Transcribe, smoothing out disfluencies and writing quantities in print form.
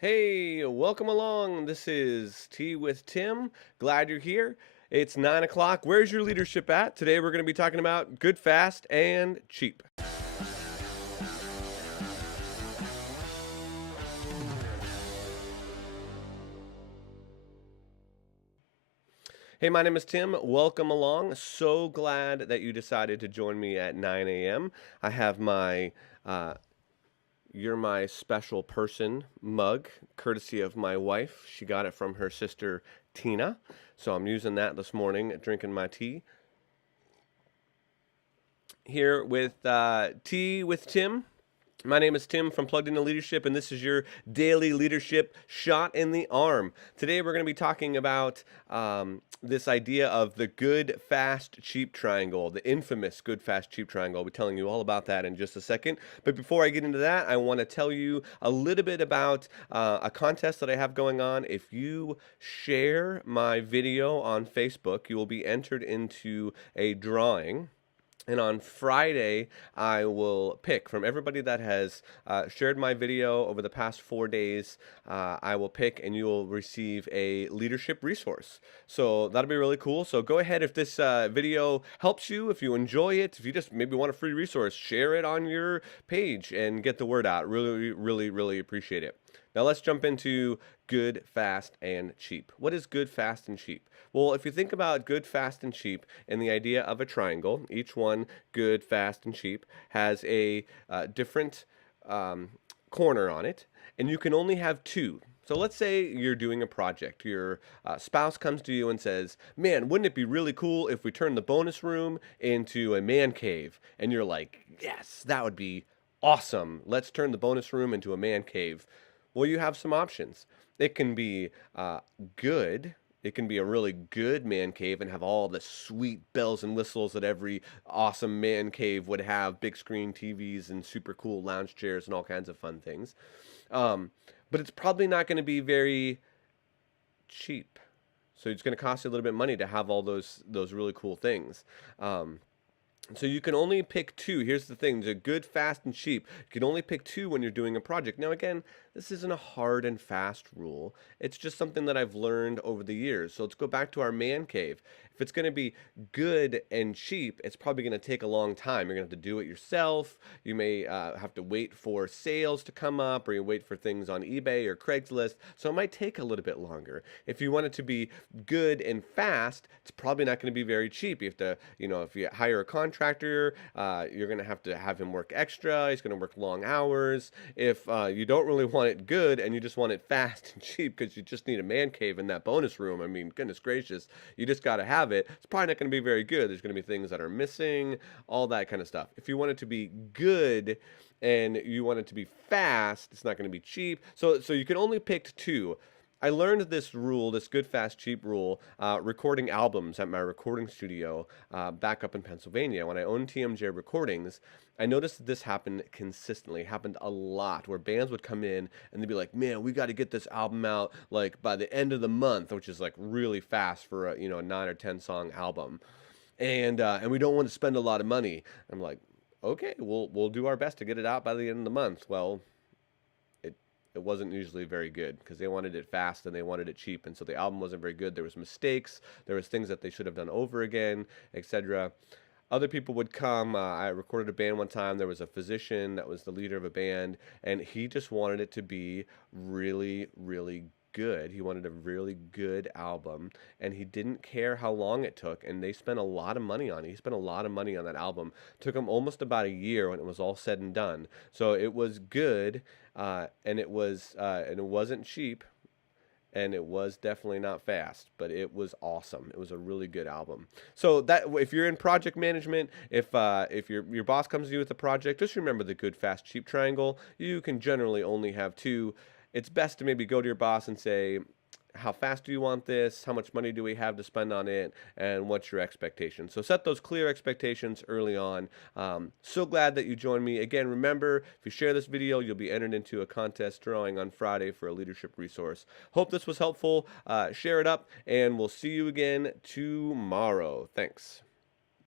Hey, welcome along. This is Tea with Tim. Glad you're here. It's 9 o'clock. Where's your leadership at? Today we're going to be talking about good, fast, and cheap. Hey, my name is Tim. Welcome along. So glad that you decided to join me at 9 a.m. I have my uh, You're My Special Person mug, courtesy of my wife. She got it from her sister Tina. So I'm using that this morning, drinking my tea. Here with Tea with Tim. My name is Tim from Plugged Into Leadership, and this is your daily leadership shot in the arm. Today, we're going to be talking about this idea of the good, fast, cheap triangle, the infamous good, fast, cheap triangle. I'll be telling you all about that in just a second. But before I get into that, I want to tell you a little bit about a contest that I have going on. If you share my video on Facebook, you will be entered into a drawing. And on Friday, I will pick from everybody that has shared my video over the past 4 days. I will pick, and you will receive a leadership resource. So that'll be really cool. So go ahead, if this video helps you, if you enjoy it, if you just maybe want a free resource, share it on your page and get the word out. Really, really, really appreciate it. Now let's jump into good, fast, and cheap. What is good, fast, and cheap? Well, if you think about good, fast, and cheap and the idea of a triangle, each one, good, fast, and cheap, has a different corner on it, and you can only have two. So let's say you're doing a project. Your spouse comes to you and says, "Man, wouldn't it be really cool if we turned the bonus room into a man cave?" And you're like, "Yes, that would be awesome. Let's turn the bonus room into a man cave." Well, you have some options. It can be good. It can be a really good man cave and have all the sweet bells and whistles that every awesome man cave would have, big screen TVs and super cool lounge chairs and all kinds of fun things. Um, but it's probably not going to be very cheap. So it's going to cost you a little bit of money to have all those really cool things. Um, so you can only pick two. Here's the thing: they're good, fast, and cheap. You can only pick two when you're doing a project. Now, again, this isn't a hard and fast rule. It's just something that I've learned over the years. So let's go back to our man cave. If it's going to be good and cheap, it's probably going to take a long time. You're going to have to do it yourself. You may have to wait for sales to come up, or you wait for things on eBay or Craigslist. So it might take a little bit longer. If you want it to be good and fast, it's probably not going to be very cheap. You have to, if you hire a contractor, you're going to have him work extra. He's going to work long hours. If you don't really want it good and you just want it fast and cheap because you just need a man cave in that bonus room, I mean, goodness gracious, you just got to have it. It's probably not going to be very good. There's going to be things that are missing, all that kind of stuff. If you want it to be good and you want it to be fast, it's not going to be cheap. So you can only pick two. I learned this rule, this good, fast, cheap rule, recording albums at my recording studio back up in Pennsylvania. When I owned TMJ Recordings, I noticed that this happened consistently, happened a lot, where bands would come in and they'd be like, "Man, we got to get this album out like by the end of the month," which is like really fast for a 9 or 10 song album, and we don't want to spend a lot of money. I'm like, "Okay, we'll do our best to get it out by the end of the month." Well, it wasn't usually very good because they wanted it fast and they wanted it cheap, and so the album wasn't very good. There was mistakes, there was things that they should have done over again, etc. Other people would come. I recorded a band one time. There was a physician that was the leader of a band, and he just wanted it to be really, really good. He wanted a really good album, and he didn't care how long it took. And they spent a lot of money on it. He spent a lot of money on that album. Took him almost about a year when it was all said and done. So it was good, and it wasn't cheap, and it was definitely not fast, but it was awesome. It was a really good album. So that if you're in project management, if your boss comes to you with a project, just remember the good, fast, cheap triangle. You can generally only have two. It's best to maybe go to your boss and say, "How fast do you want this? How much money do we have to spend on it? And what's your expectations?" So set those clear expectations early on. So glad that you joined me. Again, remember, if you share this video, you'll be entered into a contest drawing on Friday for a leadership resource. Hope this was helpful. Share it up, and we'll see you again tomorrow. Thanks.